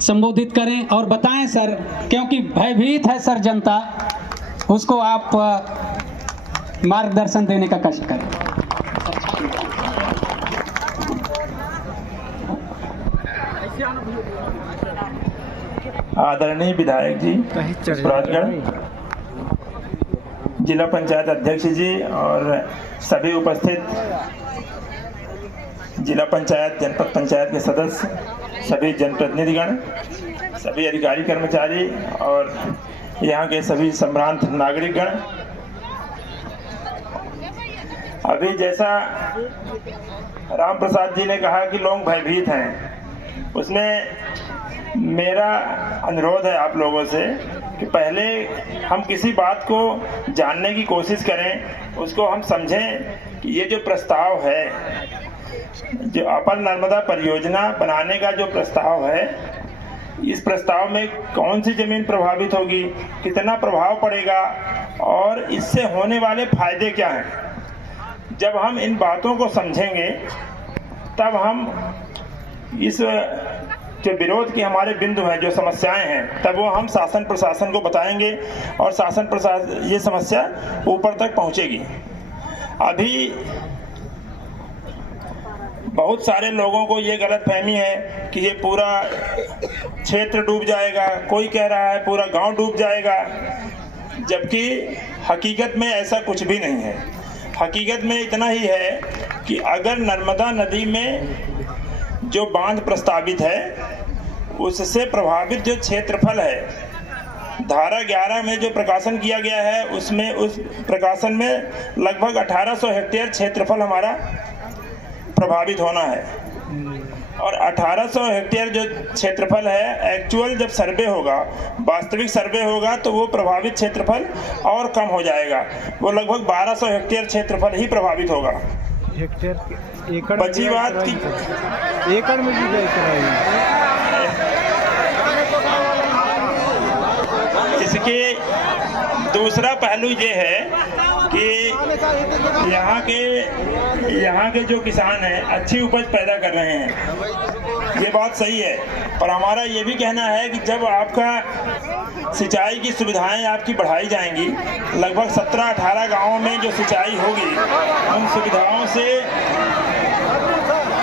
संबोधित करें और बताएं सर, क्योंकि भयभीत है सर जनता, उसको आप मार्गदर्शन देने का कष्ट करें। आदरणीय विधायक जी, पुष्पराजगढ़ जिला पंचायत अध्यक्ष जी और सभी उपस्थित जिला पंचायत जनपद पंचायत के सदस्य, सभी जनप्रतिनिधिगण, सभी अधिकारी कर्मचारी और यहाँ के सभी संभ्रांत नागरिकगण, अभी जैसा राम प्रसाद जी ने कहा कि लोग भयभीत हैं, उसमें मेरा अनुरोध है आप लोगों से कि पहले हम किसी बात को जानने की कोशिश करें, उसको हम समझें कि ये जो प्रस्ताव है, जो अपर नर्मदा परियोजना बनाने का जो प्रस्ताव है, इस प्रस्ताव में कौन सी जमीन प्रभावित होगी, कितना प्रभाव पड़ेगा और इससे होने वाले फायदे क्या हैं। जब हम इन बातों को समझेंगे तब हम इस जो विरोध के हमारे बिंदु हैं, जो समस्याएं हैं, तब वो हम शासन प्रशासन को बताएंगे और शासन प्रशासन ये समस्या ऊपर तक पहुंचेगी। अभी बहुत सारे लोगों को ये गलतफहमी है कि ये पूरा क्षेत्र डूब जाएगा, कोई कह रहा है पूरा गांव डूब जाएगा, जबकि हकीकत में ऐसा कुछ भी नहीं है। हकीकत में इतना ही है कि अगर नर्मदा नदी में जो बांध प्रस्तावित है उससे प्रभावित जो क्षेत्रफल है, धारा 11 में जो प्रकाशन किया गया है उसमें, उस प्रकाशन में लगभग 1800 हेक्टेयर क्षेत्रफल हमारा प्रभावित होना है। और 1800 हेक्टेयर जो क्षेत्रफल है, एक्चुअल जब सर्वे होगा, वास्तविक सर्वे होगा, तो वो प्रभावित क्षेत्रफल और कम हो जाएगा। वो लगभग 1200 हेक्टेयर क्षेत्रफल ही प्रभावित होगा। हेक्टेयर बची बात की एकड़ में भी इसके दूसरा पहलू ये है कि यहाँ के जो किसान हैं अच्छी उपज पैदा कर रहे हैं, ये बात सही है। पर हमारा ये भी कहना है कि जब आपका सिंचाई की सुविधाएं आपकी बढ़ाई जाएंगी, लगभग 17-18 गांवों में जो सिंचाई होगी, उन सुविधाओं से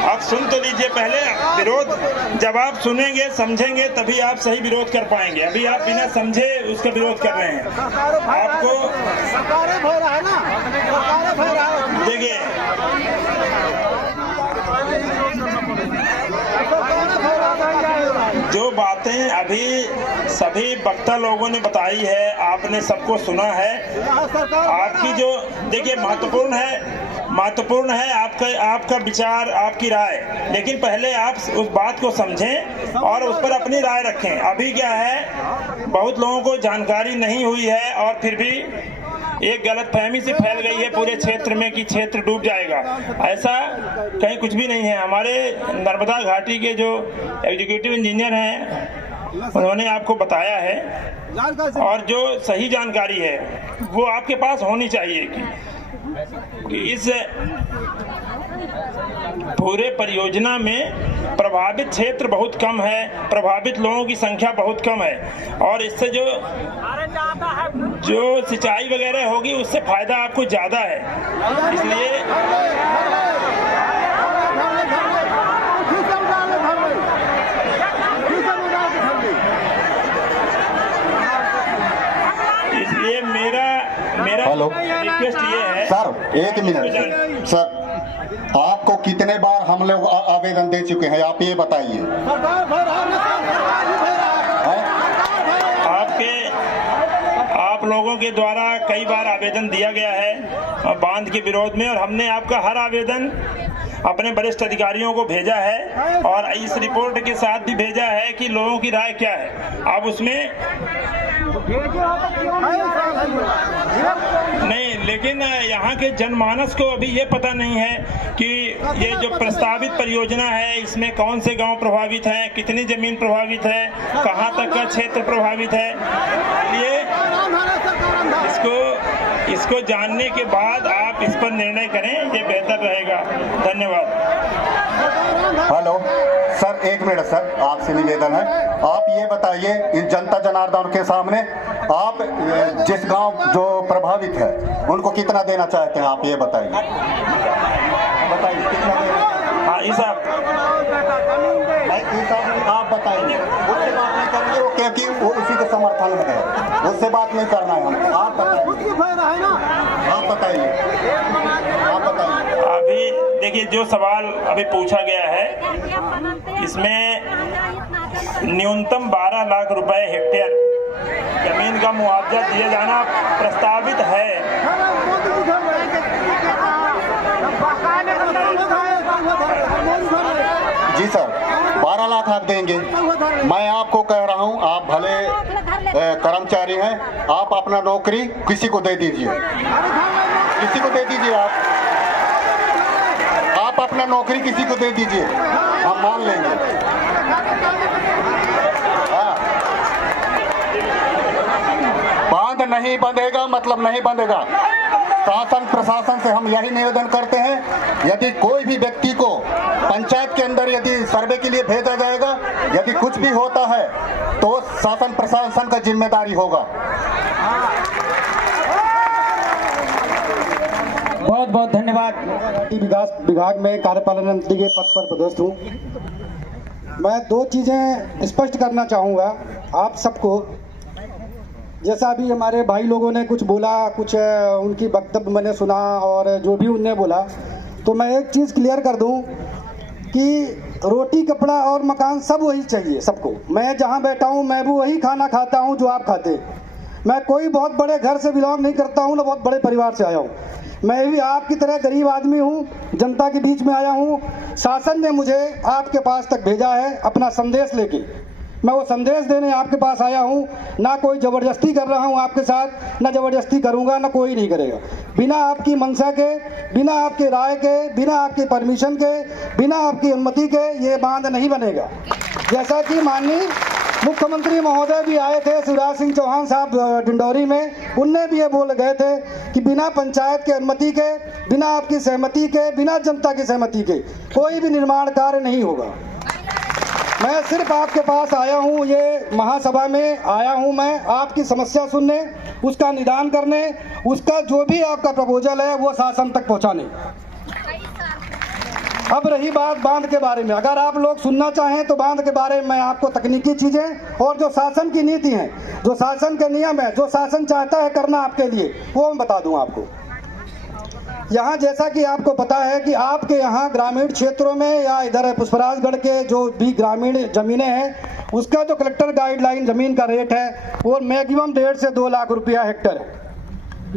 आप सुन तो लीजिए पहले। विरोध जब आप सुनेंगे समझेंगे तभी आप सही विरोध कर पाएंगे। अभी आप बिना समझे उसका विरोध कर रहे हैं। आपको देखिए, जो बातें अभी सभी वक्ता लोगों ने बताई है, आपने सबको सुना है। आपकी जो देखिए महत्वपूर्ण है आपका विचार, आपकी राय, लेकिन पहले आप उस बात को समझें और उस पर अपनी राय रखें। अभी क्या है, बहुत लोगों को जानकारी नहीं हुई है और फिर भी एक गलतफहमी से फैल गई है पूरे क्षेत्र में कि क्षेत्र डूब जाएगा। ऐसा कहीं कुछ भी नहीं है। हमारे नर्मदा घाटी के जो एग्जीक्यूटिव इंजीनियर हैं, उन्होंने आपको बताया है, और जो सही जानकारी है वो आपके पास होनी चाहिए कि इस पूरे परियोजना में प्रभावित क्षेत्र बहुत कम है, प्रभावित लोगों की संख्या बहुत कम है, और इससे जो सिंचाई वगैरह होगी उससे फायदा आपको ज़्यादा है। इसलिए मेरा रिक्वेस्ट ये है। सर एक मिनट सर, आपको कितने बार हम लोग आवेदन दे चुके हैं, आप ये बताइए। आप लोगों के द्वारा कई बार आवेदन दिया गया है बांध के विरोध में, और हमने आपका हर आवेदन अपने वरिष्ठ अधिकारियों को भेजा है और इस रिपोर्ट के साथ भी भेजा है कि लोगों की राय क्या है। अब उसमें नहीं, लेकिन यहाँ के जनमानस को अभी ये पता नहीं है कि ये जो प्रस्तावित परियोजना है इसमें कौन से गांव प्रभावित हैं, कितनी जमीन प्रभावित है, कहाँ तक का क्षेत्र प्रभावित है। ये इसको जानने के बाद आप इस पर निर्णय करें, ये बेहतर रहेगा। धन्यवाद। हेलो। सर एक मिनट सर, आपसे निवेदन है, आप ये बताइए इस जनता जनार्दन के सामने आप जिस गांव जो प्रभावित है उनको कितना देना चाहते हैं, आप ये बताइए कितना देना। हाँ हिसाब आप बताइए, उससे बात नहीं करनी वो, क्योंकि वो उसी के समर्थन में है, उससे बात नहीं करना है हम। आप बताइए, आप बताइए, आप बताइए। अभी देखिए जो सवाल अभी पूछा गया है इसमें न्यूनतम 12 लाख रुपए हेक्टेयर जमीन का मुआवजा दिया जाना प्रस्तावित है। जी सर, 12 लाख आप देंगे। मैं आपको कह रहा हूं, आप भले कर्मचारी हैं, आप अपना नौकरी किसी को दे दीजिए, किसी को दे दीजिए, आप अपना नौकरी किसी को दे दीजिए, हम मान लेंगे। हाँ। बांध नहीं बंधेगा मतलब नहीं बंधेगा। शासन प्रशासन से हम यही निवेदन करते हैं, यदि कोई भी व्यक्ति को पंचायत के अंदर यदि सर्वे के लिए भेजा जाएगा, यदि कुछ भी होता है तो शासन प्रशासन का जिम्मेदारी होगा। बहुत बहुत धन्यवाद। विकास विभाग में कार्यपालन मंत्री के पद पर पदस्थ हूँ। मैं दो चीज़ें स्पष्ट करना चाहूँगा आप सबको। जैसा अभी हमारे भाई लोगों ने कुछ बोला, कुछ उनकी वक्तव्य मैंने सुना और जो भी उनने बोला, तो मैं एक चीज़ क्लियर कर दूं कि रोटी कपड़ा और मकान सब वही चाहिए सबको। मैं जहां बैठा हूं मैं भी वही खाना खाता हूं जो आप खाते। मैं कोई बहुत बड़े घर से बिलोंग नहीं करता हूं, ना बहुत बड़े परिवार से आया हूं। मैं भी आपकी तरह गरीब आदमी हूं, जनता के बीच में आया हूं। शासन ने मुझे आपके पास तक भेजा है अपना संदेश लेके। मैं वो संदेश देने आपके पास आया हूँ। ना कोई ज़बरदस्ती कर रहा हूँ आपके साथ, ना ज़बरदस्ती करूँगा, ना कोई नहीं करेगा। बिना आपकी मंशा के, बिना आपके राय के, बिना आपके परमिशन के, बिना आपकी अनुमति के ये बांध नहीं बनेगा। जैसा कि माननीय मुख्यमंत्री महोदय भी आए थे, शिवराज सिंह चौहान साहब डिंडौरी में, उनने भी ये बोल गए थे कि बिना पंचायत के अनुमति के, बिना आपकी सहमति के, बिना जनता की सहमति के कोई भी निर्माण कार्य नहीं होगा। मैं सिर्फ आपके पास आया हूँ, ये महासभा में आया हूँ मैं आपकी समस्या सुनने, उसका निदान करने, उसका जो भी आपका प्रपोजल है वो शासन तक पहुँचाने। अब रही बात बांध के बारे में, अगर आप लोग सुनना चाहें तो बांध के बारे में मैं आपको तकनीकी चीज़ें और जो शासन की नीति है, जो शासन के नियम है, जो शासन चाहता है करना आपके लिए, वो मैं बता दूँ आपको। यहाँ जैसा कि आपको पता है कि आपके यहाँ ग्रामीण क्षेत्रों में या इधर पुष्पराजगढ़ के जो भी ग्रामीण ज़मीनें हैं, उसका जो कलेक्टर गाइडलाइन ज़मीन का रेट है वो मैक्सिमम 1.5 से 2 लाख रुपया हेक्टर है।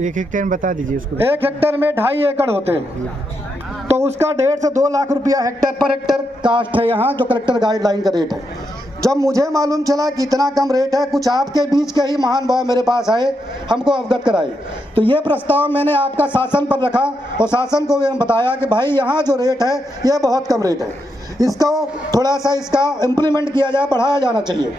1 हेक्टेयर में बता दीजिए उसको। 1 हेक्टर में 2.5 एकड़ होते हैं, तो उसका 1.5 से 2 लाख रुपया हेक्टर पर हेक्टर कास्ट है यहाँ, जो कलेक्टर गाइडलाइन का रेट है। जब मुझे मालूम चला कि इतना कम रेट है, कुछ आपके बीच के ही महान भाव मेरे पास आए, हमको अवगत कराई, तो ये प्रस्ताव मैंने आपका शासन पर रखा और शासन को मैंने बताया कि भाई यहाँ जो रेट है ये बहुत कम रेट है, इसको थोड़ा सा इसका इम्प्लीमेंट किया जाए, बढ़ाया जाना चाहिए।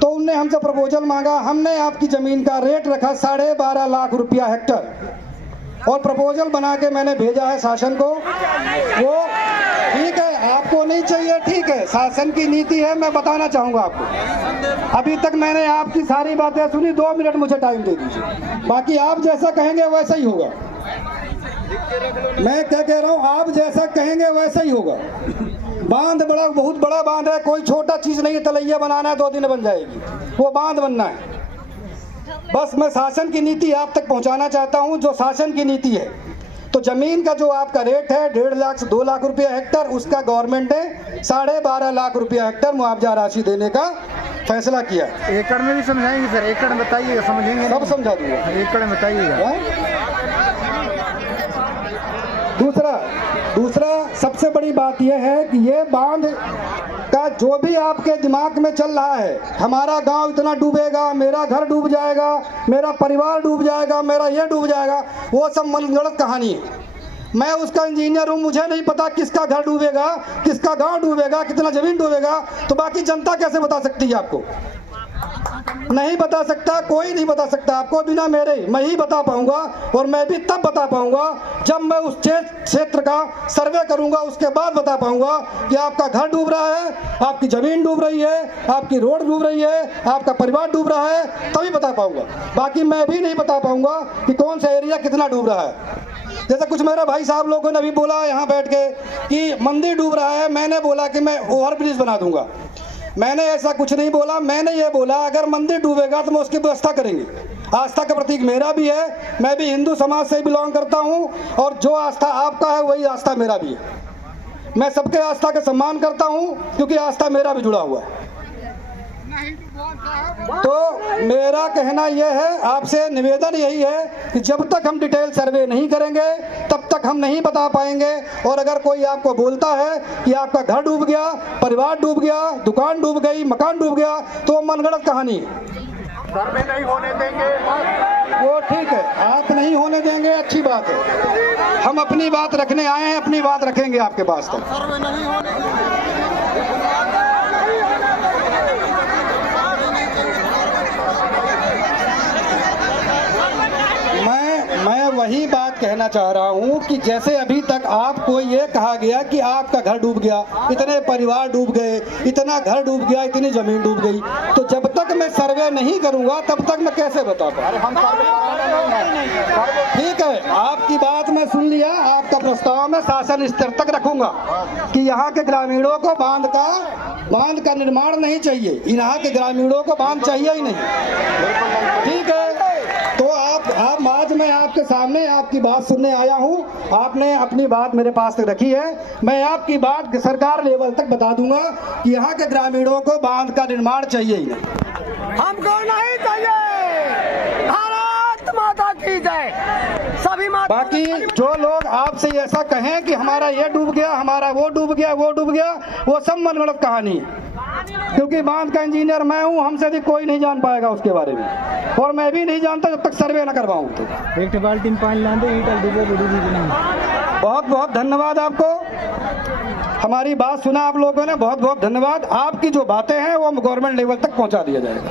तो उनने हमसे प्रपोजल मांगा, हमने आपकी ज़मीन का रेट रखा 12.5 लाख रुपया हेक्टर और प्रपोजल बना के मैंने भेजा है शासन को। वो ठीक है, आपको नहीं चाहिए, ठीक है, शासन की नीति है, मैं बताना चाहूँगा आपको। अभी तक मैंने आपकी सारी बातें सुनी, 2 मिनट मुझे टाइम दे दीजिए, बाकी आप जैसा कहेंगे वैसा ही होगा। मैं क्या कह रहा हूँ, आप जैसा कहेंगे वैसा ही होगा। बांध बड़ा, बहुत बड़ा बांध है, कोई छोटा चीज़ नहीं है, तलैया बनाना है 2 दिन बन जाएगी, वो बांध बनना है। बस मैं शासन की नीति आप तक पहुंचाना चाहता हूं, जो शासन की नीति है। तो जमीन का जो आपका रेट है 1.5 लाख से 2 लाख रुपया हेक्टर, उसका गवर्नमेंट ने 12.5 लाख रुपया हेक्टर मुआवजा राशि देने का फैसला किया। एकड़ में भी समझाएंगे सर? एकड़ में बताइएगा, समझेंगे? सब समझा दूंगा, एकड़ में बताइएगा। दूसरा सबसे बड़ी बात यह है कि ये बांध का जो भी आपके दिमाग में चल रहा है, हमारा गांव इतना डूबेगा, मेरा घर डूब जाएगा, मेरा परिवार डूब जाएगा, मेरा ये डूब जाएगा, वो सब मनगढ़ंत कहानी है। मैं उसका इंजीनियर हूँ, मुझे नहीं पता किसका घर डूबेगा, किसका गांव डूबेगा, कितना जमीन डूबेगा, तो बाकी जनता कैसे बता सकती है आपको? नहीं बता सकता, कोई नहीं बता सकता आपको बिना मेरे। मैं ही बता पाऊंगा, और मैं भी तब बता पाऊंगा जब मैं उस क्षेत्र का सर्वे करूंगा, उसके बाद बता पाऊंगा कि आपका घर डूब रहा है, आपकी जमीन डूब रही है, आपकी रोड डूब रही है, आपका परिवार डूब रहा है, तभी बता पाऊंगा। बाकी मैं भी नहीं बता पाऊंगा कि कौन सा एरिया कितना डूब रहा है। जैसे कुछ मेरे भाई साहब लोगों ने अभी बोला यहाँ बैठ के कि मंदिर डूब रहा है, मैंने बोला कि मैं ओवरब्रिज बना दूंगा। मैंने ऐसा कुछ नहीं बोला। मैंने ये बोला अगर मंदिर डूबेगा तो मैं उसकी व्यवस्था करेंगे। आस्था का प्रतीक मेरा भी है, मैं भी हिंदू समाज से बिलोंग करता हूँ, और जो आस्था आपका है वही आस्था मेरा भी है। मैं सबके आस्था का सम्मान करता हूँ, क्योंकि आस्था मेरा भी जुड़ा हुआ है। तो मेरा कहना यह है, आपसे निवेदन यही है कि जब तक हम डिटेल सर्वे नहीं करेंगे तब तक हम नहीं बता पाएंगे। और अगर कोई आपको बोलता है कि आपका घर डूब गया, परिवार डूब गया, दुकान डूब गई, मकान डूब गया, तो मनगढ़ंत कहानी है। सर्वे नहीं होने देंगे, वो ठीक है, आप नहीं होने देंगे, अच्छी बात है। हम अपनी बात रखने आए हैं, अपनी बात रखेंगे आपके पास तक। सर्वे नहीं होने मैं वही बात कहना चाह रहा हूँ कि जैसे अभी तक आपको ये कहा गया कि आपका घर डूब गया, इतने परिवार डूब गए, इतना घर डूब गया, इतनी जमीन डूब गई, तो जब तक मैं सर्वे नहीं करूँगा तब तक मैं कैसे बता पाऊँ? ठीक है, आपकी बात मैं सुन लिया। आपका प्रस्ताव मैं शासन स्तर तक रखूंगा कि यहाँ के ग्रामीणों को बांध का निर्माण नहीं चाहिए, यहाँ के ग्रामीणों को बांध चाहिए ही नहीं। ठीक है, तो आप आज मैं आपके सामने आपकी बात सुनने आया हूँ। आपने अपनी बात मेरे पास तक रखी है, मैं आपकी बात सरकार लेवल तक बता दूंगा कि यहाँ के ग्रामीणों को बांध का निर्माण चाहिए ही नहीं। हमको नहीं चाहिए। भारत माता की जय। सभी बाकी जो लोग आपसे ऐसा कहें कि हमारा ये डूब गया, हमारा वो डूब गया, वो सब मनगढ़ंत कहानी है, क्योंकि बांध का इंजीनियर मैं हूँ, हमसे भी कोई नहीं जान पाएगा उसके बारे में, और मैं भी नहीं जानता जब तक सर्वे न करवाऊँ। तो एक बाल्टी में पानी लाते बहुत बहुत धन्यवाद आपको, हमारी बात सुना आप लोगों ने, बहुत बहुत धन्यवाद। आपकी जो बातें हैं वो गवर्नमेंट लेवल तक पहुंचा दिया जाएगा।